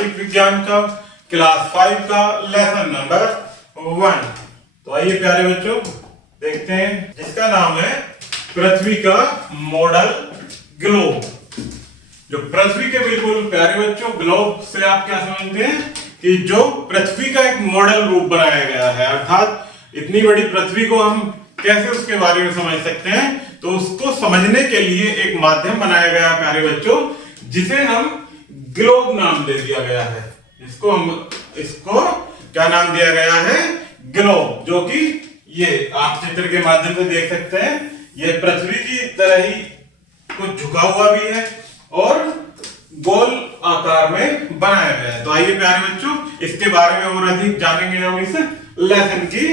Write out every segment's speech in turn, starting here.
सामाजिक विज्ञान का क्लास 5 का लेसन नंबर 1। तो आइए प्यारे बच्चों देखते हैं, जिसका नाम है पृथ्वी का मॉडल ग्लोब। जो पृथ्वी के बिल्कुल प्यारे बच्चों, ग्लोब से आप क्या समझते हैं कि जो पृथ्वी का एक मॉडल रूप बनाया गया है, अर्थात इतनी बड़ी पृथ्वी को हम कैसे उसके बारे में समझ सकते हैं, तो उसको समझने के लिए एक माध्यम बनाया गया प्यारे बच्चों, जिसे हम ग्लोब नाम दे दिया गया है। इसको क्या नाम दिया गया है? ग्लोब। जो कि ये आप चित्र के माध्यम से देख सकते हैं, ये पृथ्वी की तरह ही कुछ झुका हुआ भी है और गोल आकार में बनाया गया है। तो आइए प्यारे बच्चों इसके बारे में और अधिक जानेंगे हम इस लेसन की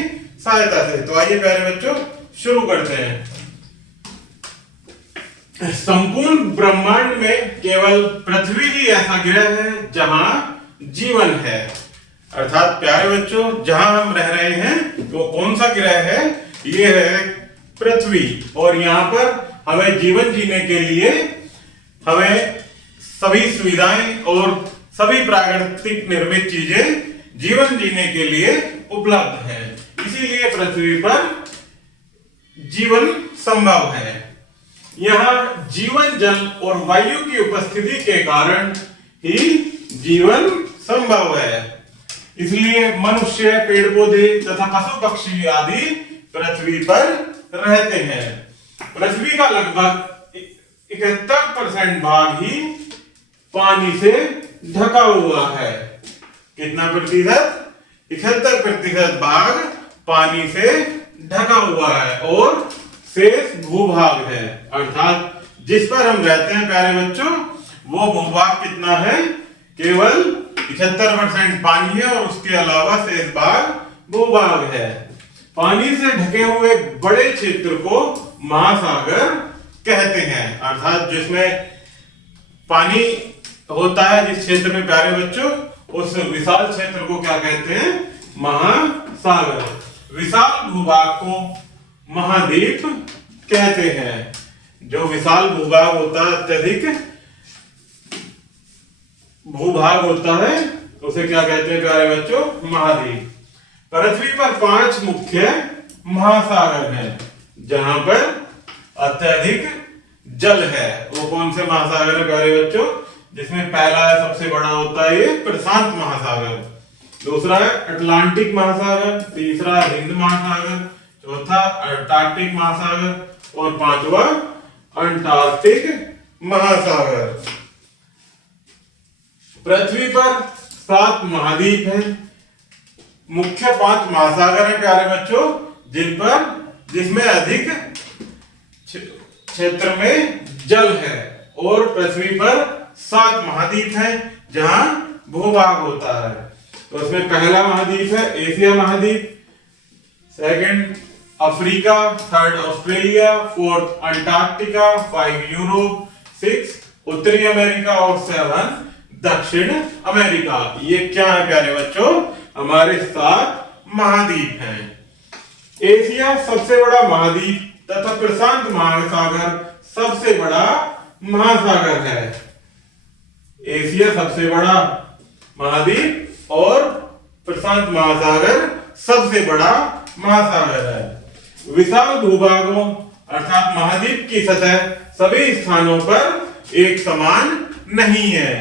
सहायता से। तो आइए प्यारे बच्चों शुरू करते हैं। संपूर्ण ब्रह्मांड में केवल पृथ्वी ही ऐसा ग्रह है जहां जीवन है। अर्थात प्यारे बच्चों जहां हम रह रहे हैं तो कौन सा ग्रह है? ये है पृथ्वी। और यहां पर हमें जीवन जीने के लिए हमें सभी सुविधाएं और सभी प्राकृतिक निर्मित चीजें जीवन जीने के लिए उपलब्ध है। इसीलिए पृथ्वी पर जीवन संभव है। यहाँ जीवन, जल और वायु की उपस्थिति के कारण ही जीवन संभव है। इसलिए मनुष्य, पेड़ पौधे तथा पशु पक्षी आदि पृथ्वी पर रहते हैं। पृथ्वी का लगभग 71% भाग ही पानी से ढका हुआ है। कितना प्रतिशत? 71% भाग पानी से ढका हुआ है और शेष भूभाग है। अर्थात जिस पर हम रहते हैं प्यारे बच्चों, वो भूभाग कितना है? केवल 71% पानी है और उसके अलावा शेष भाग भूभाग है। पानी से ढके हुए बड़े क्षेत्र को महासागर कहते हैं। अर्थात जिसमें पानी होता है, जिस क्षेत्र में प्यारे बच्चों, उस विशाल क्षेत्र को क्या कहते हैं? महासागर। विशाल भूभाग को महाद्वीप कहते हैं। जो विशाल भूभाग होता है, अत्यधिक भूभाग होता है, उसे क्या कहते हैं प्यारे बच्चों? महाद्वीप। पृथ्वी पर 5 मुख्य महासागर हैं जहां पर अत्यधिक जल है। वो कौन से महासागर है प्यारे बच्चों? जिसमें पहला है, सबसे बड़ा होता है ये प्रशांत महासागर, दूसरा है अटलांटिक महासागर, तीसरा हिंद महासागर, चौथा अंटार्कटिक महासागर और पांचवा अंटार्कटिक महासागर। पृथ्वी पर 7 महाद्वीप हैं। मुख्य 5 महासागर हैं प्यारे बच्चों, जिसमें अधिक क्षेत्र में जल है। और पृथ्वी पर 7 महाद्वीप हैं जहां भूभाग होता है। तो उसमें पहला महाद्वीप है एशिया महाद्वीप, second Africa, third Australia, fourth Antarctica, 5 Europe, 6 उत्तरी अमेरिका और 7 दक्षिण अमेरिका। ये क्या है प्यारे बच्चों? हमारे 7 महाद्वीप हैं। एशिया सबसे बड़ा महाद्वीप तथा प्रशांत महासागर सबसे बड़ा महासागर है। एशिया सबसे बड़ा महाद्वीप और प्रशांत महासागर सबसे बड़ा महासागर है। विशाल भूभागों अर्थात महाद्वीप की सतह सभी स्थानों पर एक समान नहीं है।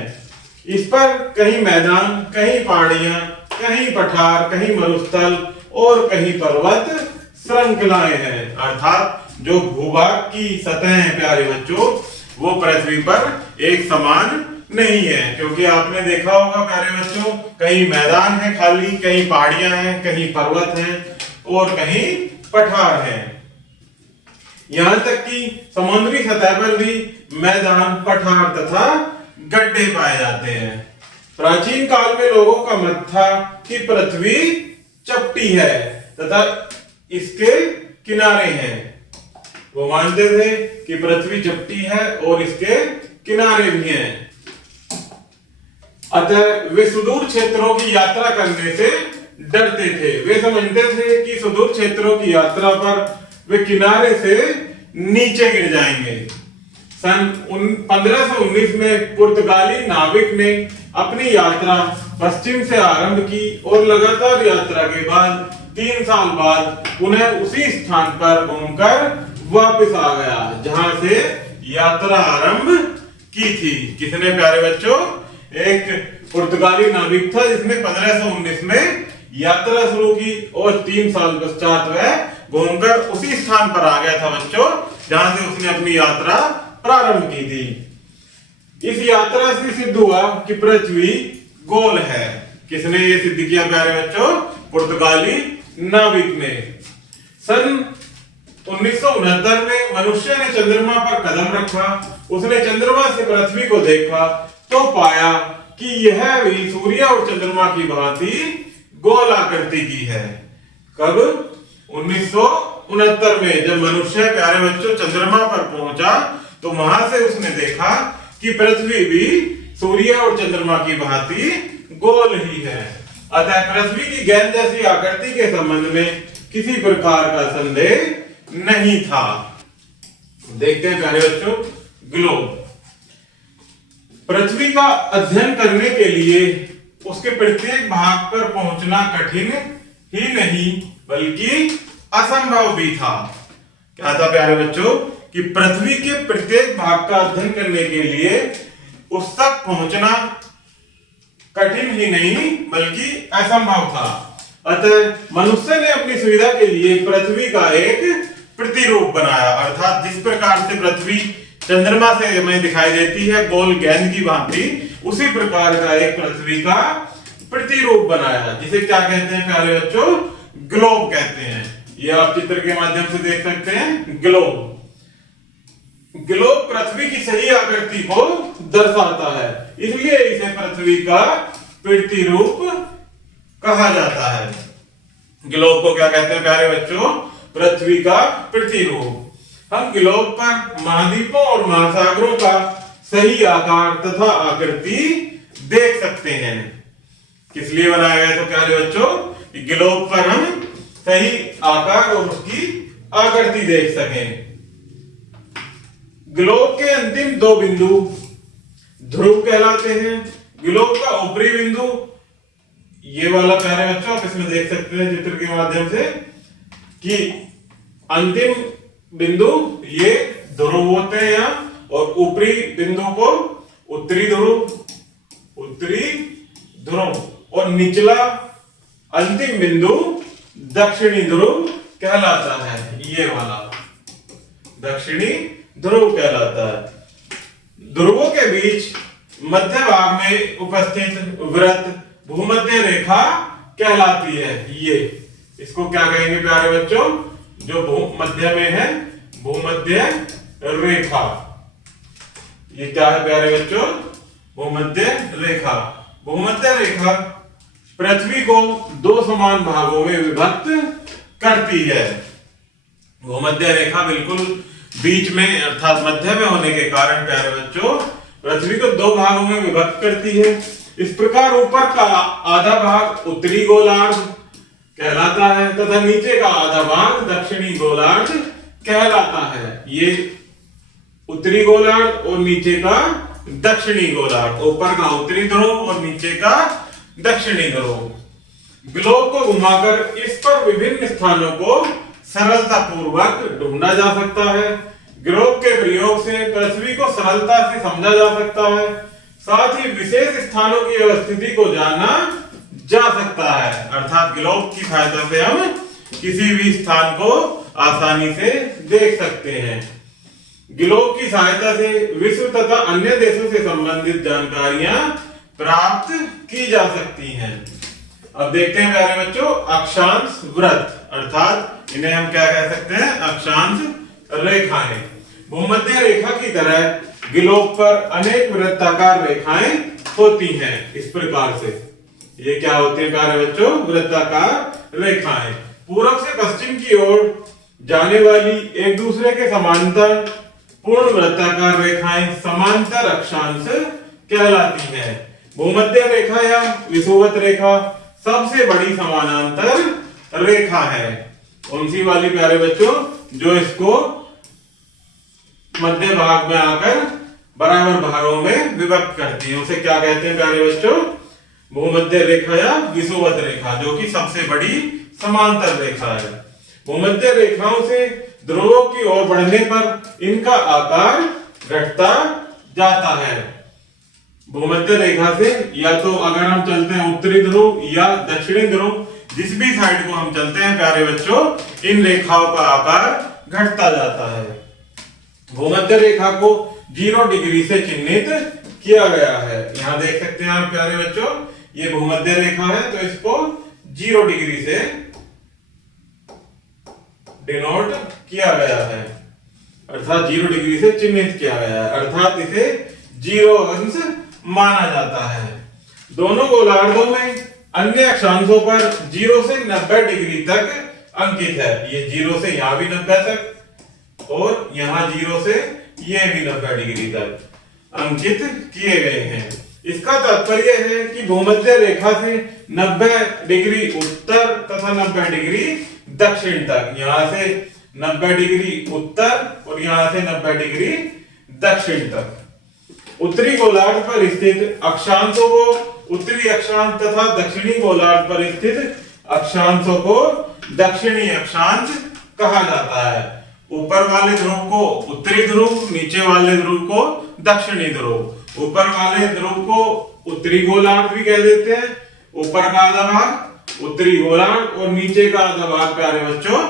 इस पर कहीं मैदान, कहीं पहाड़ियां, कहीं पठार, कहीं मरुस्थल और कहीं पर्वत श्रृंखलाएं हैं। अर्थात जो भूभाग की सतह है प्यारे बच्चों, वो पृथ्वी पर एक समान नहीं है। क्योंकि आपने देखा होगा प्यारे बच्चों, कहीं मैदान है खाली, कहीं पहाड़ियां हैं, कहीं पर्वत हैं और कहीं पठार हैं। यहां तक कि समुद्री सतह पर भी मैदान, पठार तथा गड्ढे पाए जाते हैं। प्राचीन काल में लोगों का मत था कि पृथ्वी चपटी है तथा इसके किनारे हैं। वो मानते थे कि पृथ्वी चपटी है और इसके किनारे भी हैं। अतः वे सुदूर क्षेत्रों की यात्रा करने से डरते थे। वे समझते थे कि सुदूर क्षेत्रों की यात्रा पर वे किनारे से नीचे गिर जाएंगे। सन 1519 में पुर्तगाली नाविक ने अपनी यात्रा पश्चिम से आरंभ की और लगातार यात्रा के बाद 3 साल बाद पुनः उसी स्थान पर घूमकर वापस आ गया जहां से यात्रा आरंभ की थी। किसने प्यारे बच्चों? एक पुर्तगाली नाविक था जिसने 1519 में यात्रा शुरू की और 3 साल पश्चात वह घूमकर उसी स्थान पर आ गया था बच्चों जहां से उसने अपनी यात्रा प्रारंभ की थी। इस यात्रा से सिद्ध हुआ कि पृथ्वी गोल है। किसने ये सिद्ध किया प्यारे बच्चों? पुर्तगाली नाविक ने। सन 1969 में मनुष्य ने चंद्रमा पर कदम रखा। उसने चंद्रमा से पृथ्वी को देखा तो पाया कि यह भी सूर्य और चंद्रमा की भांति गोल आकृति की है। कब? 1969 में जब मनुष्य प्यारे बच्चों चंद्रमा पर पहुंचा तो वहां से उसने देखा कि पृथ्वी भी सूर्य और चंद्रमा की भांति गोल ही है। अतः पृथ्वी की गेंद जैसी आकृति के संबंध में किसी प्रकार का संदेह नहीं था। देखते हैं प्यारे बच्चों ग्लोब। पृथ्वी का अध्ययन करने के लिए उसके प्रत्येक भाग पर पहुंचना कठिन ही नहीं बल्कि असंभव भी था। क्या था प्यारे बच्चों? कि पृथ्वी के प्रत्येक भाग का अध्ययन करने के लिए उस तक पहुंचना कठिन ही नहीं बल्कि असंभव था। अतः मनुष्य ने अपनी सुविधा के लिए पृथ्वी का एक प्रतिरूप बनाया, अर्थात जिस प्रकार से पृथ्वी चंद्रमा से हमें दिखाई देती है गोल गेंद की भांति, उसी प्रकार का एक पृथ्वी का प्रतिरूप बनाया जिसे क्या कहते हैं प्यारे बच्चों? ग्लोब कहते हैं। ये आप चित्र के माध्यम से देख सकते हैं ग्लोब। ग्लोब पृथ्वी की सही आकृति को दर्शाता है, इसलिए इसे पृथ्वी का प्रतिरूप कहा जाता है। ग्लोब को क्या कहते हैं प्यारे बच्चों? पृथ्वी का प्रतिरूप। हम ग्लोब पर महाद्वीपों और महासागरों का सही आकार तथा आकृति देख सकते हैं। किस लिए बनाया गया तो प्यारे बच्चों? कि ग्लोब पर हम सही आकार और उसकी आकृति देख सकें। ग्लोब के अंतिम 2 बिंदु ध्रुव कहलाते हैं। ग्लोब का ऊपरी बिंदु ये वाला प्यारे बच्चों आप इसमें देख सकते हैं चित्र के माध्यम से कि अंतिम बिंदु ये ध्रुव होते हैं यहाँ, और ऊपरी बिंदु को उत्तरी ध्रुव और निचला अंतिम बिंदु दक्षिणी ध्रुव कहलाता है। ये वाला दक्षिणी ध्रुव कहलाता है। ध्रुवों के बीच मध्य भाग में उपस्थित वृत्त भूमध्य रेखा कहलाती है। ये इसको क्या कहेंगे प्यारे बच्चों? जो भूमध्य में है भूमध्य रेखा। ये क्या है प्यारे बच्चों? भूमध्य रेखा। भूमध्य रेखा पृथ्वी को 2 समान भागों में विभक्त करती है। भूमध्य रेखा बिल्कुल बीच में अर्थात मध्य में होने के कारण प्यारे बच्चों पृथ्वी को 2 भागों में विभक्त करती है। इस प्रकार ऊपर का आधा भाग उत्तरी गोलार्ध कहलाता है तथा नीचे का आधा भाग दक्षिणी गोलार्ध कहलाता है। ये उत्तरी गोलार्ध और नीचे का दक्षिणी गोलार्ध, ऊपर का उत्तरी ध्रुव और नीचे का दक्षिणी ध्रुव। ग्लोब को घुमाकर इस पर विभिन्न स्थानों को सरलता पूर्वक ढूंढा जा सकता है। ग्लोब के प्रयोग से पृथ्वी को सरलता से समझा जा सकता है, साथ ही विशेष स्थानों की अवस्थिति को जाना जा सकता है। अर्थात ग्लोब की सहायता से हम किसी भी स्थान को आसानी से देख सकते हैं। ग्लोब की सहायता से विश्व तथा अन्य देशों से संबंधित जानकारियां प्राप्त की जा सकती हैं। अब देखते हैं प्यारे बच्चों अक्षांश वृत्त, अर्थात इन्हें हम क्या कह सकते हैं? अक्षांश रेखाएं। भूमध्य रेखा की तरह ग्लोब पर अनेक वृत्ताकार रेखाएं होती हैं। इस प्रकार से ये क्या होती है प्यारे बच्चों? वृत्ताकार रेखाएं। पूर्व से पश्चिम की ओर जाने वाली एक दूसरे के समांतर पूर्ण वृत्ताकार रेखाएं समांतर अक्षांश कहलाती हैं। भूमध्य रेखा या विषुवत रेखा सबसे बड़ी समानांतर रेखा है। कौन सी वाली प्यारे बच्चों? जो इसको मध्य भाग में आकर बराबर भागों में विभक्त करती है, उसे क्या कहते हैं प्यारे बच्चों? भूमध्य रेखा या विषुवत रेखा, जो कि सबसे बड़ी समांतर रेखा है। भूमध्य रेखाओं से ध्रुवों की ओर बढ़ने पर इनका आकार घटता जाता है। भूमध्य रेखा से या तो अगर हम चलते हैं उत्तरी ध्रुव या दक्षिणी ध्रुव, जिस भी साइड को हम चलते हैं प्यारे बच्चों, इन रेखाओं का आकार घटता जाता है। भूमध्य रेखा को 0 डिग्री से चिन्हित किया गया है। यहां देख सकते हैं आप प्यारे बच्चों, ये भूमध्य रेखा है, तो इसको 0 डिग्री से डिनोट किया गया है, अर्थात 0 डिग्री से चिन्हित किया गया है, अर्थात इसे 0 अंश माना जाता है। दोनों गोलार्धों में अन्य अक्षांशों पर 0 से 90 डिग्री तक अंकित है। ये 0 से यहां भी 90 तक और यहां 0 से ये भी 90 डिग्री तक अंकित किए गए हैं। इसका तात्पर्य है कि भूमध्य रेखा से 90 डिग्री उत्तर तथा 90 डिग्री दक्षिण तक, यहां से 90 डिग्री उत्तर और यहां से 90 डिग्री दक्षिण तक उत्तरी गोलार्ध पर स्थित अक्षांशों को उत्तरी अक्षांश तथा दक्षिणी गोलार्ध पर स्थित अक्षांशों को दक्षिणी अक्षांश कहा जाता है। ऊपर वाले ध्रुव को उत्तरी ध्रुव, नीचे वाले ध्रुव को दक्षिणी ध्रुव। ऊपर वाले ध्रुव को उत्तरी गोलार्ध भी कह देते हैं, ऊपर का आधा भाग उत्तरी गोलार्ध और नीचे का आधा भाग प्यारे बच्चों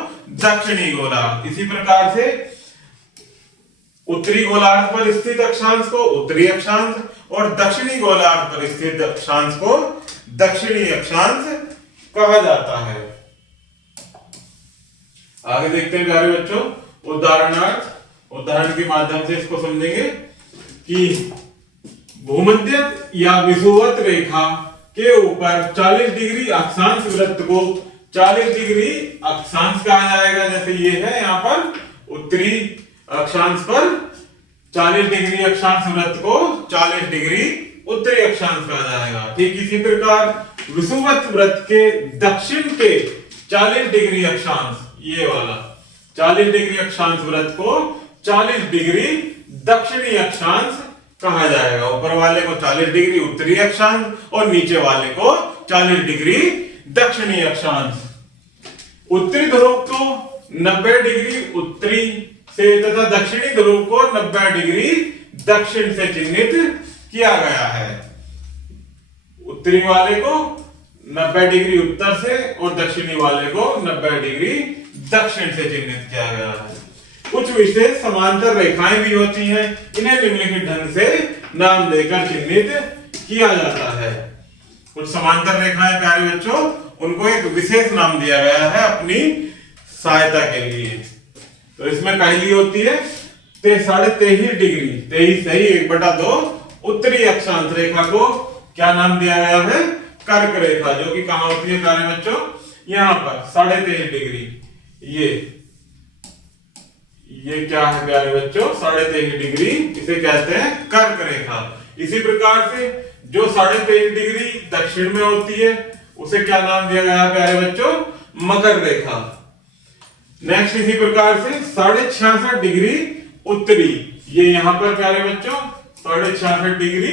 दक्षिणी गोलार्ध। इसी प्रकार से उत्तरी गोलार्ध पर स्थित अक्षांश को उत्तरी अक्षांश और दक्षिणी गोलार्ध पर स्थित अक्षांश को दक्षिणी अक्षांश कहा जाता है। आगे देखते हैं प्यारे बच्चों, उदाहरण के माध्यम से इसको समझेंगे कि भूमध्य या विषुवत रेखा के ऊपर 40 डिग्री अक्षांश वृत्त को 40 डिग्री अक्षांश कहा जाएगा। जैसे ये है यहाँ पर उत्तरी अक्षांश पर 40 डिग्री अक्षांश वृत्त को 40 डिग्री उत्तरी अक्षांश कहा जाएगा। ठीक इसी प्रकार विषुवत वृत्त के दक्षिण के 40 डिग्री अक्षांश, ये वाला 40 डिग्री अक्षांश वृत्त को 40 डिग्री दक्षिणी अक्षांश कहा जाएगा। ऊपर वाले को 40 डिग्री उत्तरी अक्षांश और नीचे वाले को 40 डिग्री दक्षिणी अक्षांश। उत्तरी ध्रुव को 90 डिग्री उत्तरी से तथा दक्षिणी ध्रुव को 90 डिग्री दक्षिण से चिन्हित किया गया है। उत्तरी वाले को 90 डिग्री उत्तर से और दक्षिणी वाले को 90 डिग्री दक्षिण से चिन्हित किया गया है। कुछ विशेष समांतर रेखाएं भी होती हैं, इन्हें निम्नलिखित ढंग से नाम देकर चिन्हित किया जाता है। कुछ समांतर रेखाएं प्यारे बच्चों, उनको एक विशेष नाम दिया गया है अपनी सहायता के लिए। तो इसमें पहली होती है 23.5 डिग्री, 23 सही 1/2 उत्तरी अक्षांश रेखा को क्या नाम दिया गया है? कर्क रेखा, जो कि कहां होती है प्यारे बच्चों? यहां पर 23.5 डिग्री। ये क्या है प्यारे बच्चों? 23.5 डिग्री, इसे कहते हैं कर्क रेखा। इसी प्रकार से जो 23.5 डिग्री दक्षिण में होती है उसे क्या नाम दिया गया है प्यारे बच्चों? मकर रेखा। नेक्स्ट इसी प्रकार से 66.5 डिग्री उत्तरी, ये यहां पर प्यारे बच्चों 66.5 डिग्री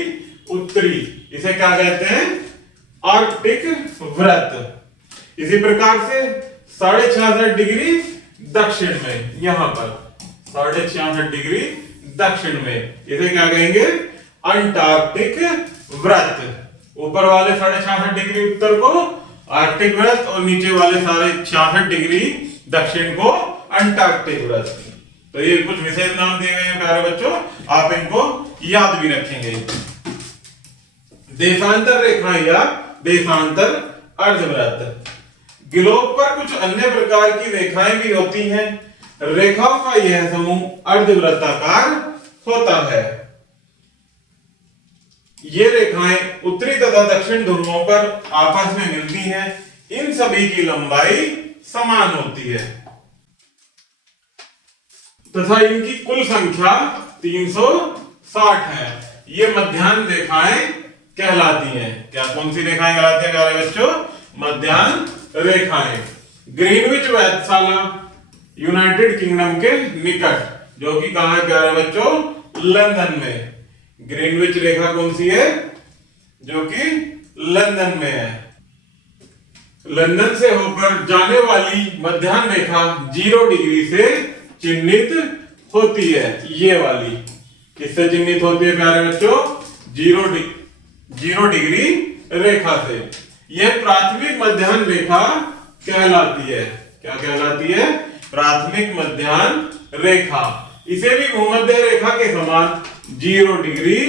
उत्तरी, इसे क्या कहते हैं? आर्कटिक वृत्त। इसी प्रकार से 66.5 डिग्री दक्षिण में, यहां पर 66.5 डिग्री दक्षिण में, इसे क्या कहेंगे? अंटार्कटिक वृत्त। ऊपर वाले 66.5 डिग्री उत्तर को आर्कटिक वृत्त और नीचे वाले 66.5 डिग्री दक्षिण को अंटार्कटिक वृत्त। तो ये कुछ विशेष नाम दिए गए हैं प्यारे बच्चों, आप इनको याद भी रखेंगे। देशांतर रेखा या देशांतर अर्धवृत्त। ग्लोब पर कुछ अन्य प्रकार की रेखाएं भी होती हैं। रेखाओं का यह समूह अर्धवृत्ताकार होता है। ये रेखाएं उत्तरी तथा दक्षिण ध्रुवों पर आपस में मिलती हैं। इन सभी की लंबाई समान होती है तथा इनकी कुल संख्या 360 है। ये मध्याह्न रेखाएं कहलाती हैं। क्या कौन सी रेखाएं कहलाती हैं प्यारे बच्चों? मध्याह्न रेखाएं। ग्रीनविच वेधशाला यूनाइटेड किंगडम के निकट, जो कि कहां है प्यारे बच्चों? लंदन में। ग्रीनविच रेखा कौन सी है? जो कि लंदन में है। लंदन से होकर जाने वाली मध्याह्न रेखा 0 डिग्री से चिन्हित होती है। ये वाली किससे चिन्हित होती है प्यारे बच्चों? 0 डिग्री रेखा से। यह प्राथमिक मध्याह्न रेखा कहलाती है। क्या कहलाती है? प्राथमिक मध्याह्न रेखा। इसे भी भूमध्य रेखा के समान 0 डिग्री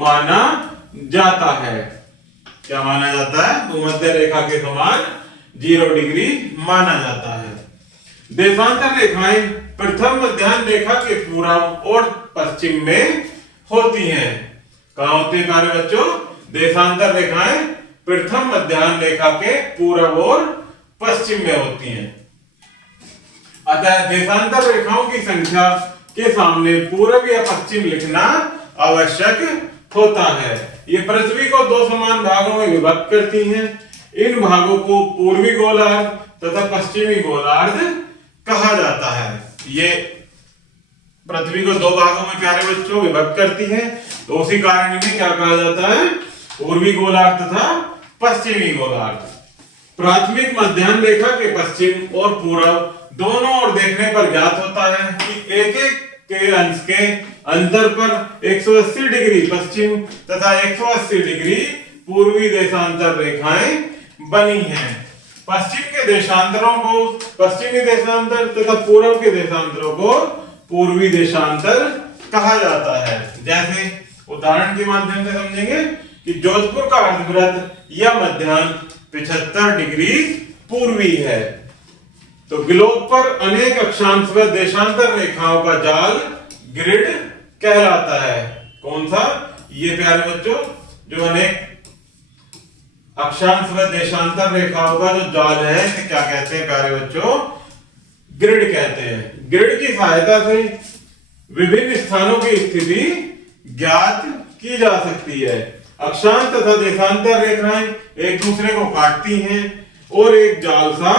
माना जाता है। क्या माना जाता है? भूमध्य रेखा के समान 0 डिग्री माना जाता है। देशांतर रेखाएं प्रथम मध्याह्न रेखा के पूर्व और पश्चिम में होती हैं। कहां होती है प्यारे बच्चों? देशांतर रेखाएं प्रथम मध्याह्न रेखा के पूर्व और पश्चिम में होती हैं। अतः देशांतर रेखाओं की संख्या के सामने पूर्व या पश्चिम लिखना आवश्यक होता है। ये पृथ्वी को 2 समान भागों में विभक्त करती हैं। इन भागों को पूर्वी गोलार्ध तथा पश्चिमी गोलार्ध कहा जाता है। ये पृथ्वी को 2 भागों में प्यारे बच्चों विभक्त करती है, तो उसी कारण इन्हें क्या कहा जाता है? पूर्वी गोलार्ध तथा पश्चिमी गोलार्ध। प्राथमिक मध्याह्न रेखा के पश्चिम और पूर्व दोनों ओर देखने पर ज्ञात होता है कि एक के अंश के अंतर पर 180 डिग्री पश्चिम तथा 180 डिग्री पूर्वी देशांतर रेखाएं बनी हैं। पश्चिम के देशांतरों को पश्चिमी देशांतर तथा पूर्व के देशांतरों को पूर्वी देशांतर कहा जाता है। जैसे उदाहरण के माध्यम से समझेंगे कि जोधपुर का अर्धवृत्त या मध्याह्न 75 डिग्री पूर्वी है। तो ग्लोब पर अनेक अक्षांश व देशांतर रेखाओं का जाल ग्रिड कहलाता है। कौन सा? ये प्यारे बच्चों जो अनेक अक्षांश व देशांतर रेखाओं का जो जाल है इसे क्या कहते हैं प्यारे बच्चों? ग्रिड कहते हैं। ग्रिड की सहायता से विभिन्न स्थानों की स्थिति ज्ञात की जा सकती है। अक्षांश तथा देशांतर रेखाएं एक दूसरे को काटती हैं और एक जाल सा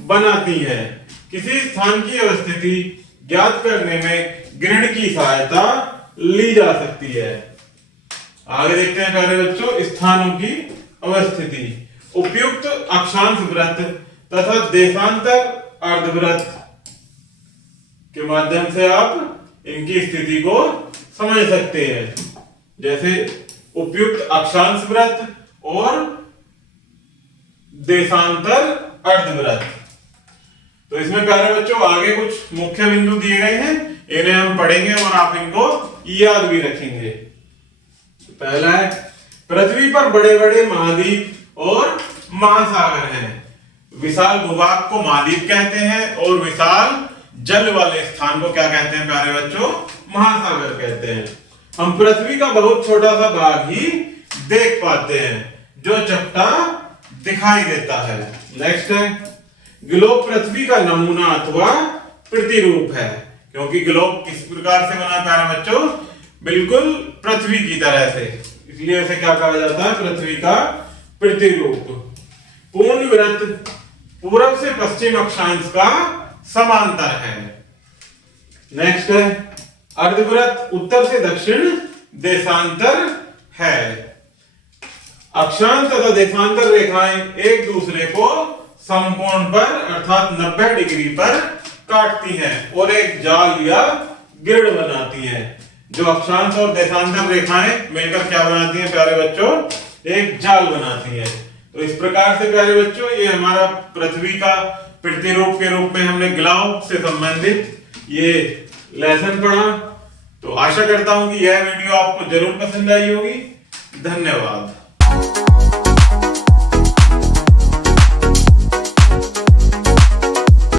बनाती हैं। किसी स्थान की अवस्थिति ज्ञात करने में ग्रिड की सहायता ली जा सकती है। आगे देखते हैं प्यारे बच्चों स्थानों की अवस्थिति। उपयुक्त अक्षांश वृत्त तथा देशांतर अर्धवृत्त के माध्यम से आप इनकी स्थिति को समझ सकते हैं। जैसे उपयुक्त अक्षांश वृत्त और देशांतर अर्धवृत्त। तो इसमें प्यारे बच्चों आगे कुछ मुख्य बिंदु दिए गए हैं, इन्हें हम पढ़ेंगे और आप इनको याद भी रखेंगे। पहला है पृथ्वी पर बड़े बड़े महाद्वीप और महासागर हैं। विशाल भूभाग को महाद्वीप कहते हैं और विशाल जल वाले स्थान को क्या कहते हैं प्यारे बच्चों? महासागर कहते हैं। हम पृथ्वी का बहुत छोटा सा भाग ही देख पाते हैं जो चपटा दिखाई देता है। नेक्स्ट है ग्लोब पृथ्वी का नमूना अथवा प्रतिरूप है। क्योंकि ग्लोब किस प्रकार से बना प्यारे बच्चों? बिल्कुल पृथ्वी की तरह से, इसलिए उसे क्या कहा जाता है? पृथ्वी का प्रतिरूप। पूर्ण वृत्त पूर्व से पश्चिम अक्षांश का समांतर है। नेक्स्ट है अर्धवृत्त उत्तर से दक्षिण देशांतर है। अक्षांश तथा देशांतर रेखाएं एक दूसरे को समकोण पर अर्थात 90 डिग्री पर काटती हैं और एक जाल या ग्रिड बनाती हैं। जो अक्षांश और देशांतर रेखाएं मिलकर क्या बनाती हैं प्यारे बच्चों? एक जाल बनाती हैं। तो इस प्रकार से प्यारे बच्चों ये हमारा पृथ्वी का प्रतिरूप के रूप में हमने ग्लोब से संबंधित ये लेसन पढ़ा। तो आशा करता हूं कि यह वीडियो आपको जरूर पसंद आई होगी। धन्यवाद।